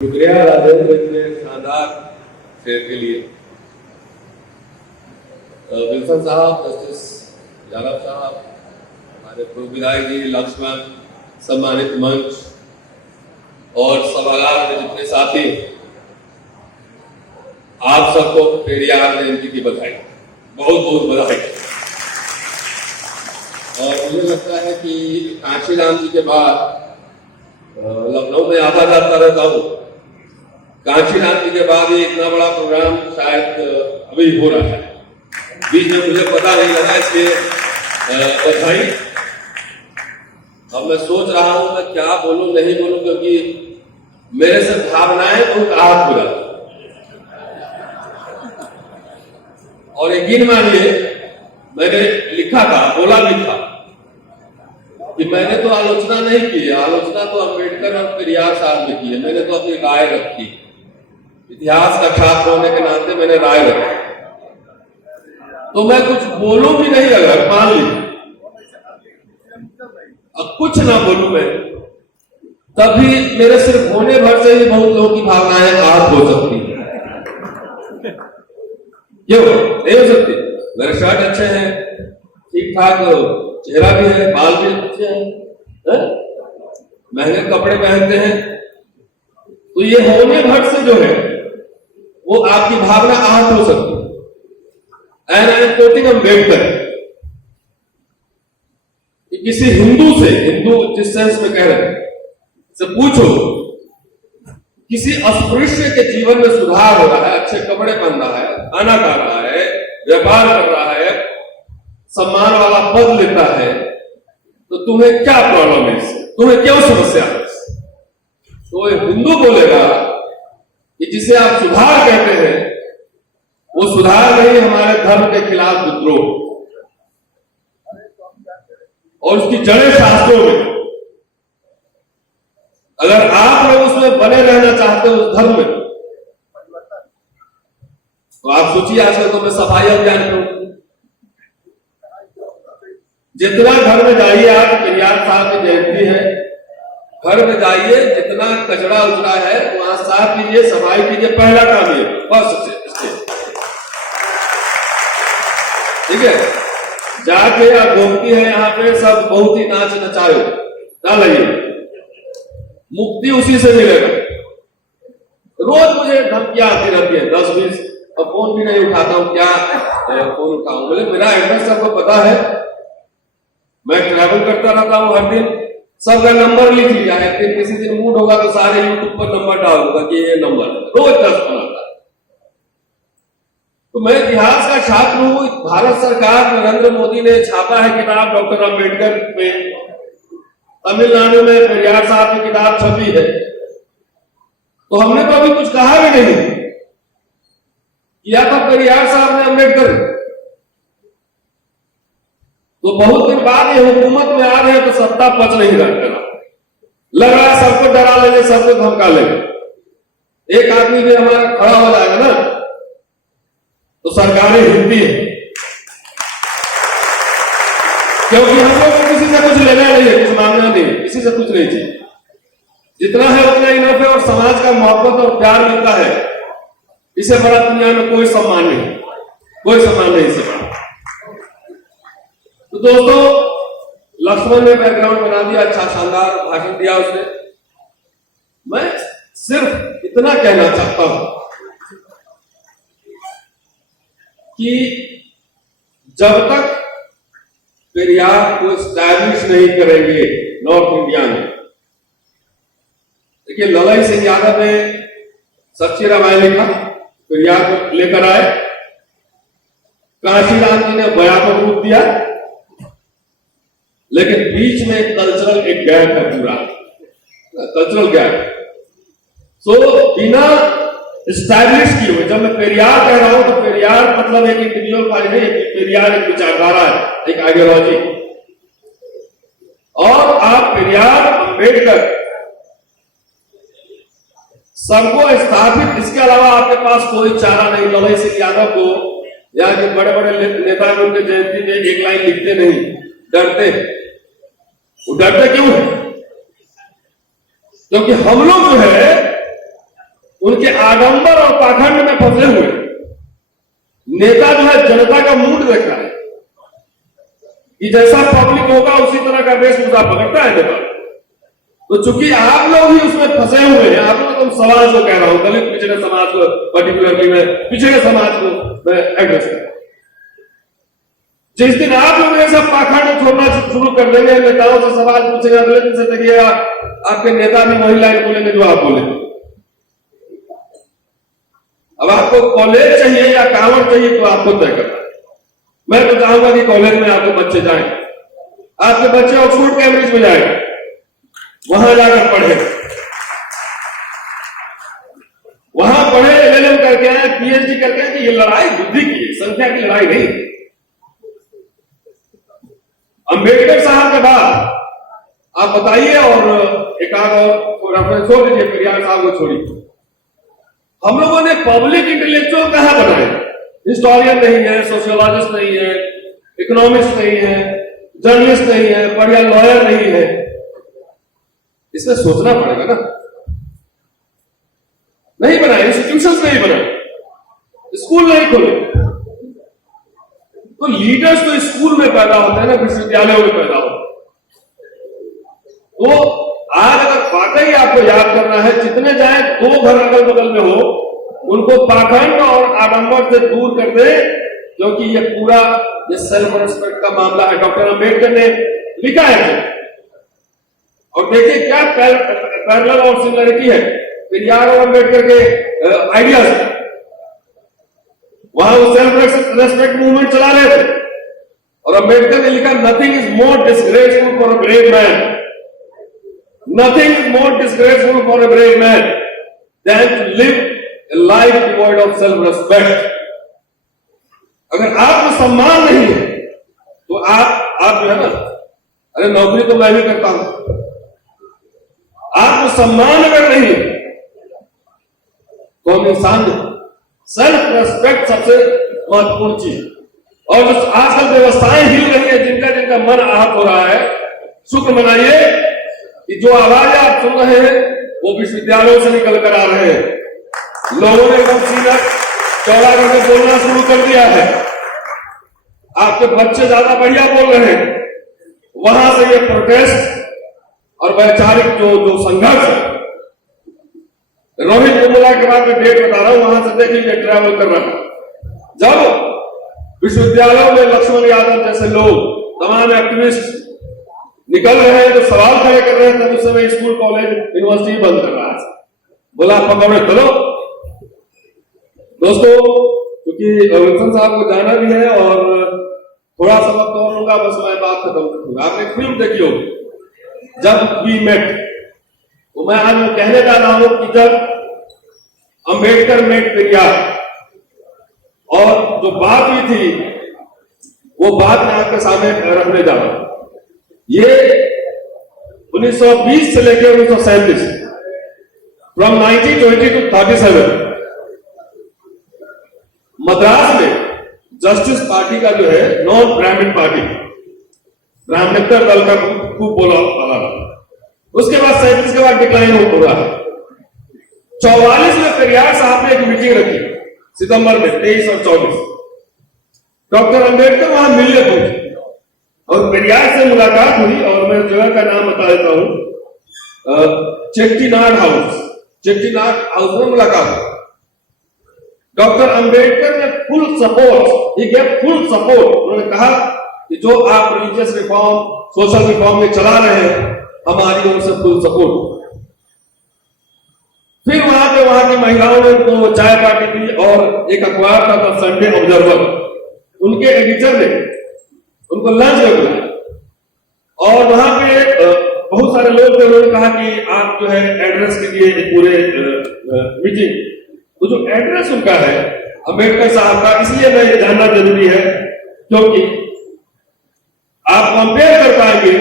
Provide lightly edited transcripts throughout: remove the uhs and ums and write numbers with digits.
शुक्रिया राजेंद्र इतने शानदार शेयर के लिए। विल्सन साहब, जस्टिस यादव साहब, हमारे पूर्व विधायक जी, लक्ष्मण, सम्मानित मंच और सभागार में जितने साथी, आप सबको पेरियार जयंती की बधाई, बहुत बहुत बधाई। और मुझे लगता है कि कांशीराम जी के बाद लखनऊ में आता जाता रहता हूँ, कांशीराम जी के बाद ये इतना बड़ा प्रोग्राम शायद अभी हो रहा है। बीच में मुझे पता नहीं लगा, इसलिए बधाई। अब मैं सोच रहा हूं मैं क्या बोलूं नहीं बोलूं, क्योंकि मेरे से भावनाएं बहुत आहत हो जाती। और यकीन मानिए, मैंने लिखा था, बोला भी था कि मैंने तो आलोचना नहीं की है, आलोचना तो अम्बेडकर और पेरियार साहब ने की है। मैंने तो अपनी राय रखी, इतिहास का छात्र होने के नाते मैंने राय रखी। तो मैं कुछ बोलूं भी नहीं, अगर मान लीजिए अब कुछ ना बोलूं मैं, तभी मेरे सिर्फ होने भर से ही बहुत लोगों की भावनाएं आहत हो सकती है। क्यों नहीं हो सकती? मेरे शर्ट अच्छे हैं, ठीक ठाक चेहरा भी है, बाल भी अच्छे हैं, महंगे कपड़े पहनते हैं, तो ये होने भर से जो है वो आपकी भावना आहत हो सकती है। And I am quoting Ambedkar, किसी हिंदू से, हिंदू जिस सेंस में कह रहे हैं, से पूछो किसी अस्पृश्य के जीवन में सुधार हो रहा है, अच्छे कपड़े पहन रहा है, खाना खा रहा है, व्यापार कर रहा है, सम्मान वाला पद लेता है, तो तुम्हें क्या प्रॉब्लम है इससे? तुम्हें क्यों समस्या है? तो हिंदू बोलेगा कि जिसे आप सुधार कहते हैं, वो सुधार नहीं, हमारे धर्म के खिलाफ विद्रोह, और उसकी जड़ें शास्त्रों में। अगर आप लोग उसमें बने रहना चाहते हो, उस धर्म में, तो आप सोचिए आजकल तो मैं सफाई अभियान करूं। जितना घर में जाइए, आप पेरियार साहब की जयंती है, घर में जाइए, जितना कचरा उचरा है वहां साफ कीजिए, सफाई कीजिए, पहला काम ये बस इसके, ठीक है। जाके आप गोमती है यहाँ पे, सब बहुत ही नाच नचायो ना लगे, मुक्ति उसी से मिलेगा। रोज मुझे धमकियां आती रहती है, 10-20, और फोन भी नहीं उठाता हूं, क्या फोन उठाऊं? बोले मेरा एड्रेस सबको पता है, मैं ट्रैवल करता रहता हूं हर दिन, सबका नंबर लिख लिया है। फिर किसी दिन मूड होगा तो सारे यूट्यूब पर नंबर डाल दूंगा कि ये नंबर, रोज 10 बनाता है। तो मैं इतिहास का छात्र हूं। भारत सरकार, नरेंद्र मोदी ने छापा है किताब डॉक्टर अम्बेडकर में, तमिलनाडु में पेरियार साहब की किताब छपी है, तो हमने तो अभी कुछ कहा भी नहीं, किया था पेरियार साहब ने, अम्बेडकर। तो बहुत दिन बाद ये हुकूमत में आ रहे हैं तो सत्ता पच नहीं रहा, लग रहा है सबको डरा लेंगे, सबको धमका लेंगे। एक आदमी भी हमारा खड़ा हो जाएगा ना तो सरकारें हिलती है, क्योंकि हम लोग को किसी से कुछ लेना नहीं है, कुछ मांगना नहीं है, किसी से कुछ नहीं चाहिए, जितना है उतना इनफ है। और समाज का मोहब्बत और प्यार मिलता है, इसे बड़ा दुनिया में कोई सम्मान नहीं, कोई सम्मान नहीं से बड़ा। तो दोस्तों, लक्ष्मण ने बैकग्राउंड बना दिया, अच्छा शानदार भाषण दिया उसने। मैं सिर्फ इतना कहना चाहता हूं कि जब तक पेरियार को स्टैब्लिश नहीं करेंगे नॉर्थ इंडिया में, देखिए ललाई सिंह यादव ने सच्ची रामायण लिखा, पेरियार को लेकर आए, कांशीराम जी ने बयान को रूप दिया, लेकिन बीच में कल्चरल एक गैप है, पूरा कल्चरल गैप। सो बिना स्टैब्लिश किए हुए, जब मैं पेरियार कह रहा हूं तो पेरियार मतलब एक इंडिविजुअल पार्टी नहीं, पेरियार एक विचारधारा है, एक आइडियोलॉजी। और आप पेरियार, अम्बेडकर सबको स्थापित, इसके अलावा आपके पास कोई चारा नहीं। ललाई सिंह यादव को या कि बड़े बड़े नेता उनके जयंती में एक लाइन लिखते नहीं, डरते। वो डरते क्यों है? क्योंकि हम लोग जो है उनके आडंबर और पाखंड में फंसे हुए नेता जो है जनता का मूड देखता है कि जैसा पब्लिक होगा उसी तरह का वेशभूषा पकड़ता है नेता। तो चूंकि आप लोग ही उसमें फंसे हुए हैं, आप लोग समाज को कह रहा हूं, दलित पिछड़े समाज को पर्टिकुलरली मैं पिछड़े समाज को मैं एड्रेस कर रहा हूं। जिस दिन आप लोग ये सब पाखंड छोड़ना शुरू कर देंगे, नेताओं से सवाल पूछेगा, अगले दिन से देखिएगा आपके नेता भी वही लाइन बोलेंगे जो आप बोले। अब आपको कॉलेज चाहिए या कांवड़ चाहिए तो आपको तय करना है। मैं तो चाहूंगा कि कॉलेज में आपके बच्चे जाएं, आपके बच्चे ऑक्सफोर्ड कैम्ब्रिज में जाएं, वहां जाकर पढ़े, वहां पढ़े, एलएलएम करके आए, पीएचडी करके आए। कि ये लड़ाई बुद्धि की है, संख्या की लड़ाई नहीं। अंबेडकर साहब के बाद आप बताइए, और एक आध और रेफरेंस छोड़ दीजिए, पेरियार साहब को छोड़िए। हम लोगों ने पब्लिक इंटेलेक्चुअल कहां बनाए? हिस्टोरियन नहीं है, सोशियोलॉजिस्ट नहीं है, इकोनॉमिस्ट नहीं है, जर्नलिस्ट नहीं है, बढ़िया लॉयर नहीं है। इसमें सोचना पड़ेगा ना। नहीं बनाए, इंस्टीट्यूशंस नहीं बनाए, स्कूल नहीं खोले। तो लीडर्स तो स्कूल में पैदा होते हैं ना, विश्वविद्यालयों में पैदा होते हैं। तो आज अगर वाकई आपको याद करना है, जितने जाए 2 घर अगल बगल में हो, उनको पाखंड और आडंबर से दूर कर दे, क्योंकि ये पूरा ये सेल्फ रिस्पेक्ट का मामला है। डॉक्टर अंबेडकर ने लिखा है, और देखिए क्या पैरेलल और सिमिलरिटी है पेरियार और अंबेडकर के आइडियाज। वहां वो सेल्फ रेस्पेक्ट मूवमेंट चला रहे थे, और अंबेडकर ने लिखा, nothing is more disgraceful for a brave man, nothing is more disgraceful for a brave man than to live a life devoid of self respect। अगर आपको सम्मान नहीं है तो आप जो है ना, अरे नौकरी तो मैं भी करता हूं, आपको सम्मान अगर नहीं तो हम इंसान नहीं। सेल्फ रेस्पेक्ट सबसे महत्वपूर्ण चीज। और जो आजकल व्यवस्थाएं हिल रही है, जिनका जिनका मन आहत हो रहा है, शुक्र मनाइए कि जो आवाज आप सुन रहे हैं वो विश्वविद्यालयों से निकल कर आ रहे हैं। लोगों ने एकदम सीधा चौड़ा करके बोलना शुरू कर दिया है। आपके बच्चे ज्यादा बढ़िया बोल रहे हैं। वहां से ये प्रोटेस्ट और वैचारिक जो संघर्ष है, रोहित निर्मला के बाद मैं डेट बता रहा हूं, वहां से देखिए ट्रैवल कर रहा हूं। जब विश्वविद्यालयों में लक्ष्मण यादव जैसे लोग, तमाम एक्टिविस्ट निकल रहे हैं, जो सवाल खड़े कर रहे हैं, तब उस समय स्कूल कॉलेज यूनिवर्सिटी बंद कर रहा है। बोला पकड़े चलो दोस्तों, क्योंकि विल्सन साहब को जाना भी है और थोड़ा सा वक्त और लूंगा, बस मैं बात खत्म करूंगा। आपने फिल्म देखी हो जब वी मेट, तो मैं आज कहने जा रहा हूं कि जब अंबेडकर मेट पेरियार, और जो बात हुई थी वो बात मैं आपके सामने रखने जा रहा हूं। ये 1920 से लेकर 1937, फ्रॉम 1920 to 37 मद्रास में जस्टिस पार्टी का जो है, नॉन ब्राह्मण पार्टी, ब्राह्मणेतर दल का खूब बोला वाला। उसके बाद 37 के बाद डिक्लाइन हो रहा है। 44 में पेरियार साहब ने एक मीटिंग रखी, सितंबर में 23 और 24। डॉक्टर अंबेडकर वहां मिलने पहुंचे और पेरियार से मुलाकात हुई, और मैं जगह का नाम बता देता हूं, चेट्टीनाड हाउस। चेट्टीनाड हाउस में मुलाकात हुई। डॉक्टर अंबेडकर ने full support, he gave full support. उन्होंने कहा कि जो आप रिलीजियस रिफॉर्म, सोशल रिफॉर्म में चला रहे हैं, हमारी ओर से फुल सपोर्ट। फिर वहां की महिलाओं ने उनको चाय पार्टी दी, और एक अखबार का था संडे ऑब्जर्वर, उनके एडिटर ने उनको लंच में बुलाया, और वहां पे बहुत सारे लोग थे। उन्होंने कहा कि आप जो है एड्रेस कीजिए पूरे मीटिंग। तो जो एड्रेस उनका है अंबेडकर साहब का, इसलिए मैं ये जानना जरूरी है, क्योंकि आप कंपेयर कर पाएंगे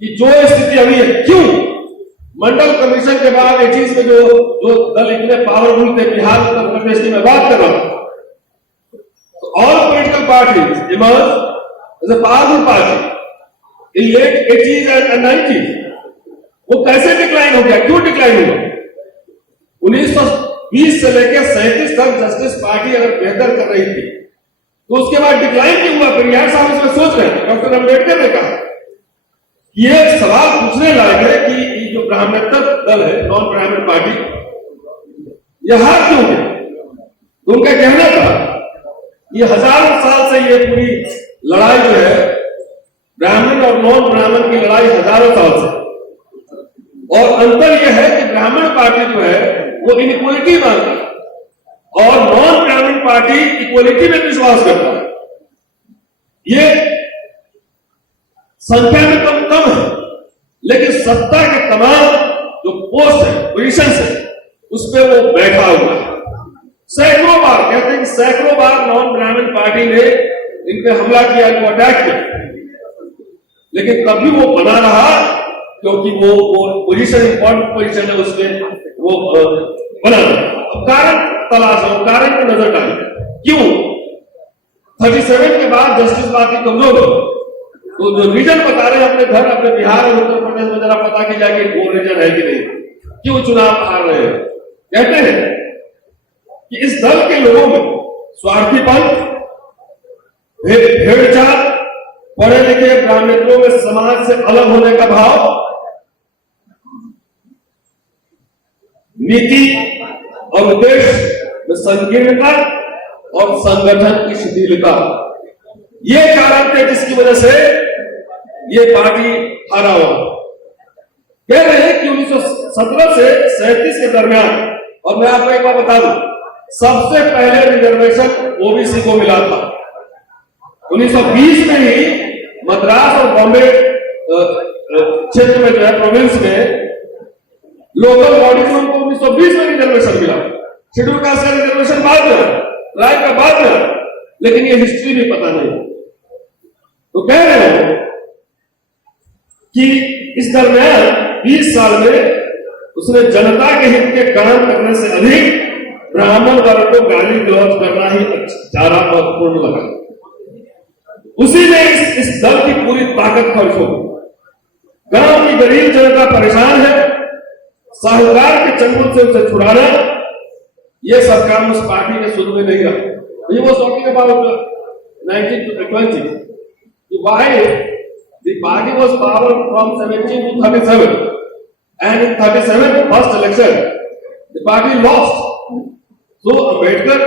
कि जो स्थिति अभी है, क्यों मंडल कमीशन के बाद 80 में जो दल इतने पावरफुल थे, बिहार उत्तर प्रदेश की मैं बात कर रहा हूं, तो all political parties emerge as a powerful party in late 80s and 90s। वो कैसे डिक्लाइन हो गया? क्यों डिक्लाइन हुआ? 1920 से लेकर 37 तक जस्टिस पार्टी अगर बेहतर कर रही थी तो उसके बाद डिक्लाइन क्यों हुआ? फिर यार साहब इसमें सोच रहे हैं। डॉक्टर अम्बेडकर ने कहा ये सवाल पूछने लायक है कि ये जो ब्राह्मणेतर दल है, नॉन ब्राह्मण पार्टी, यह हार क्यों है? तो उनका कहना था ये हजारों साल से ये पूरी लड़ाई जो है ब्राह्मण और नॉन ब्राह्मण की लड़ाई हजारों साल से, और अंतर यह है कि ब्राह्मण पार्टी जो है वो इनइक्वलिटी मानता है और नॉन ब्राह्मण पार्टी इक्वलिटी में विश्वास करता है। ये संख्या में कम है, लेकिन सत्ता के तमाम जो पोस्ट है, पोजिशन है, उस पर वो बैठा हुआ है। सैकड़ों बार, कहते हैं कि सैकड़ों बार नॉन ब्राह्मण पार्टी ने इन पे हमला किया, इनको अटैक किया, लेकिन तभी वो बना रहा क्योंकि वो पोजीशन, इंपॉर्टेंट पोजीशन है, उसमें वो बना रहा। अब कारण तलाश है, कारण को नजर डालें क्यों 37 के बाद जस्टिस पार्टी कमजोर हो। तो जो रीजन बता रहे हैं अपने घर, अपने बिहार और उत्तर प्रदेश में जरा पता की जाए कि वो रीजन है कि नहीं, क्यों चुनाव हार रहे हैं। कहते हैं कि इस दल के लोगों में स्वार्थीपन, भेड़चाल, पढ़े लिखे ब्राह्मणों में समाज से अलग होने का भाव, नीति और उद्देश्य में संकीर्णता और संगठन की शिथिलता, ये कारण थे जिसकी वजह से ये पार्टी हारा हुआ। कह रहे हैं कि 1917 से 37 के दरमियान, और मैं आपको एक बात बता दूं, सबसे पहले रिजर्वेशन ओबीसी को मिला था। 1920 में ही मद्रास और बॉम्बे क्षेत्र में जो है, प्रोविंस में लोकल बॉडीज में उनको 1920 में रिजर्वेशन मिला। शेड्यूल कास्ट का रिजर्वेशन बाद में, राय का बाद में, लेकिन ये हिस्ट्री भी पता नहीं। तो कह रहे हैं कि इस दरमियान 20 साल में उसने जनता के हित के काम करने से अधिक ब्राह्मण वर्ग को गाली गलौज करना ही ज्यादा महत्वपूर्ण लगा। उसी में इस दल की पूरी ताकत खर्च हो। गांव की गरीब जनता परेशान है, साहूकार के चंगुल से उसे छुड़ाना, यह सब काम उस पार्टी के शुरू में नहीं रहा। He was talking about 1920. Why the party was powered from 17 to 37, and in 37 first election the party lost. So Ambedkar,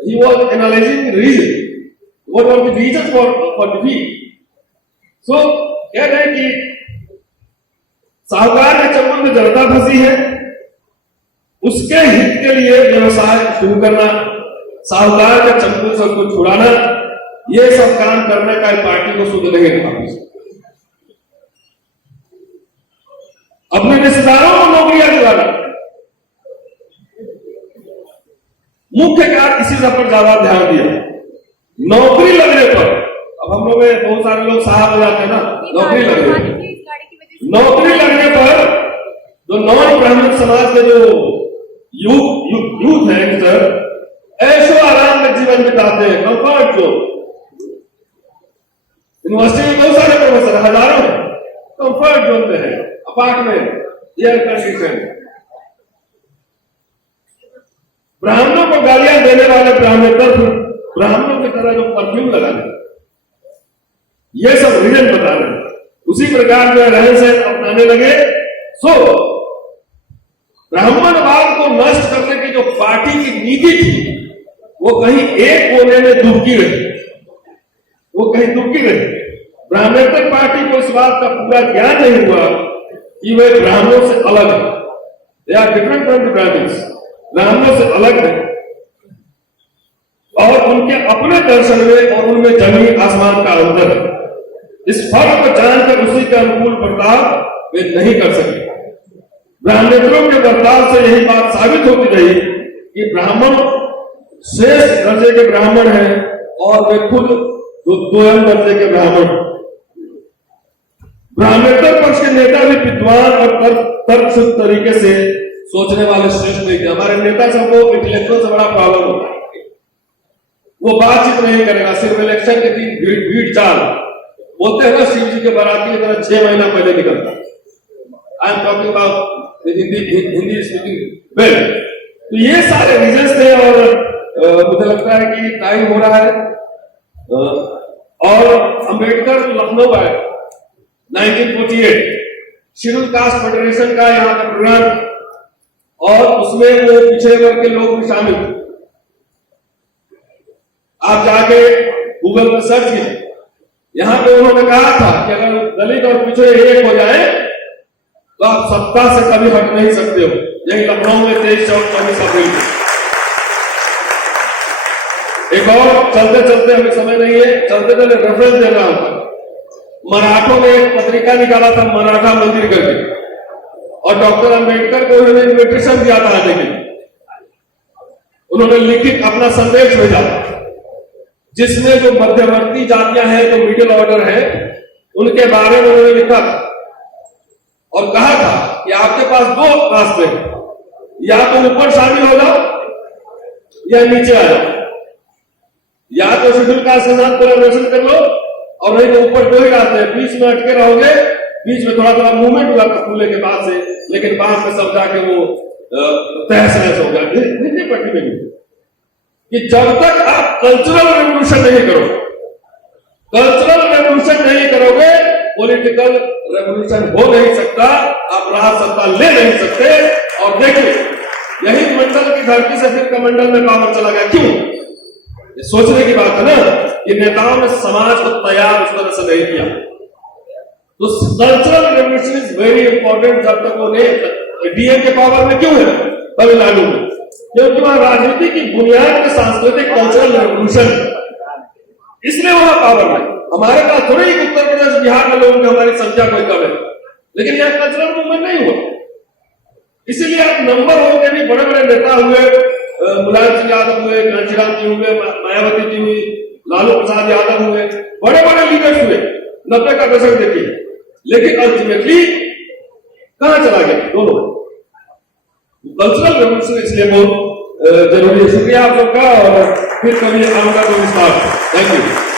he was analyzing the reason. What were the reasons for defeat? So कह रहे हैं कि साहूकार के चंगुल में जनता फंसी है, उसके हित के लिए व्यवसाय शुरू करना, साहूकार के चंगुल से उसको छुड़ाना, ये सब काम करने का पार्टी को शुद्ध नहीं रहा। अपने रिश्तेदारों को नौकरियां दिलाना, मुख्य कार्य इसी सब पर ज्यादा ध्यान दिया। नौकरी लगने पर, अब हम लोग में बहुत सारे लोग साहब हो जाते हैं ना, नौकरी लगने पर जो नॉन ब्राह्मण समाज के जो यूथ है सर, ऐशो आराम में जीवन बिताते हैं, कंफर्ट जोन। यूनिवर्सिटी में बहुत सारे प्रोफेसर, हजारों कंफर्ट जोन में है, अपार्टमेंट, एयर कंडीशन। ब्राह्मणों को गालियां देने वाले ब्राह्मणों की तरह जो परफ्यूम लगाने, ये सब रीजन बता रहे हैं। उसी प्रकार जो रहन सहन अपनाने लगे। सो ब्राह्मणवाद को नष्ट करने की जो पार्टी की नीति थी, वो कहीं एक कोने में दुबकी रही, वो कहीं दुबकी रही। ब्राह्मणेतर पार्टी को इस बात का पूरा ज्ञान नहीं हुआ कि वे ब्राह्मणों से अलग है, they are different from the Brahmins, ब्राह्मणों से अलग है, और उनके अपने दर्शन में और उनमें जमीन आसमान का अंतर है। इस फर्क को जानकर उसी के अनुकूल बर्ताव वे नहीं कर सके। ब्राह्मणेतरों के बर्ताव से यही बात साबित होती रही कि ब्राह्मण श्रेष्ठ दर्जे के ब्राह्मण हैं और वे खुद दोयम दर्जे के ब्राह्मण। ब्राह्मणेतर पक्ष के नेता भी विद्वान और तर्कशुद्ध तरीके से सोचने वाले श्रेष्ठ नहीं थे। हमारे नेता सबको इंटेलेक्चुअल से बड़ा प्रॉब्लम होता है, वो बातचीत नहीं करेगा, सिर्फ इलेक्शन के दिन भीड़ चाल बोलते हैं ना, शिव जी के बाराती की तरह 6 महीना पहले निकलता। I am talking about Hindi speaking well. तो ये सारे रीजंस थे और मुझे लगता है कि टाइम हो रहा है। और अंबेडकर लखनऊ आए 1948 शेड्यूल कास्ट फेडरेशन का यहाँ का प्रोग्राम, और उसमें वो पिछड़े वर्ग के लोग भी शामिल थे। आप जाके गूगल पर सर्च कीजिए, यहां पे उन्होंने कहा था कि अगर दलित और पिछड़े एक हो जाए तो आप सत्ता से कभी हट नहीं सकते हो। यही लखनऊ में 23-24 अप्रैल को। एक और चलते चलते हमें समय नहीं है, चलते चलते रेफरेंस दे रहा हूं। मराठों ने एक पत्रिका निकाला था मराठा मंदिर करके, और डॉक्टर अंबेडकर को उन्होंने इन्विटेशन दिया था आने के लिए। उन्होंने लिखित अपना संदेश भेजा जिसमें जो मध्यवर्ती जातियां हैं, जो मिडिल ऑर्डर है, उनके बारे में उन्होंने लिखा और कहा था कि आपके पास दो रास्ते हैं, या तो ऊपर शामिल हो जाओ या नीचे आ जाओ। या तो शेड्यूल कास्ट के साथ कोलैबोरेशन कर लो, और नहीं तो ऊपर दो ही रास्ते हैं, बीच में अटके रहोगे। बीच में थोड़ा थोड़ा मूवमेंट हुआ खुले के बाद से, लेकिन बाद में सब जाके वो तहस नहस हो गया। हिंदी पट्टी में भी कि जब तक आप कल्चरल रेवोल्यूशन नहीं करोगे, कल्चरल रेवोल्यूशन नहीं करोगे, पॉलिटिकल रेवोल्यूशन हो नहीं सकता, आप राज सत्ता ले नहीं सकते। और देखिए, यही मंडल की धरती से फिर कमंडल में पावर चला गया। क्यों? ये सोचने की बात है ना कि नेताओं ने समाज को तैयार उस तरह से नहीं किया। तो cultural revolution is very important. जब तक वो डीएम के पावर में क्यों है तमिलनाडु में? क्योंकि वहां राजनीति की बुनियाद में सांस्कृतिक कल्चरल रेवोल्यूशन, इसलिए वहां पावर में। हमारे पास थोड़ी उत्तर प्रदेश बिहार में लोगों की हमारी संख्या कोई कम है, लेकिन यहां कल्चरल मूवमेंट नहीं हुआ। इसीलिए आप नंबर हो के भी बड़े बड़े नेता हुए, मुलायम सिंह यादव हुए, घनश्याम जी हुए, मायावती जी हुई, लालू प्रसाद यादव हुए, बड़े बड़े लीडर्स हुए 90 का दशक देखिए, लेकिन अल्टीमेटली कहां चला गया दोनों? कल्चरल रेवोल्यूशन इसलिए बहुत जरूरी है। शुक्रिया आप लोग का, और फिर कभी आऊंगा तो विस्तार। Thank you.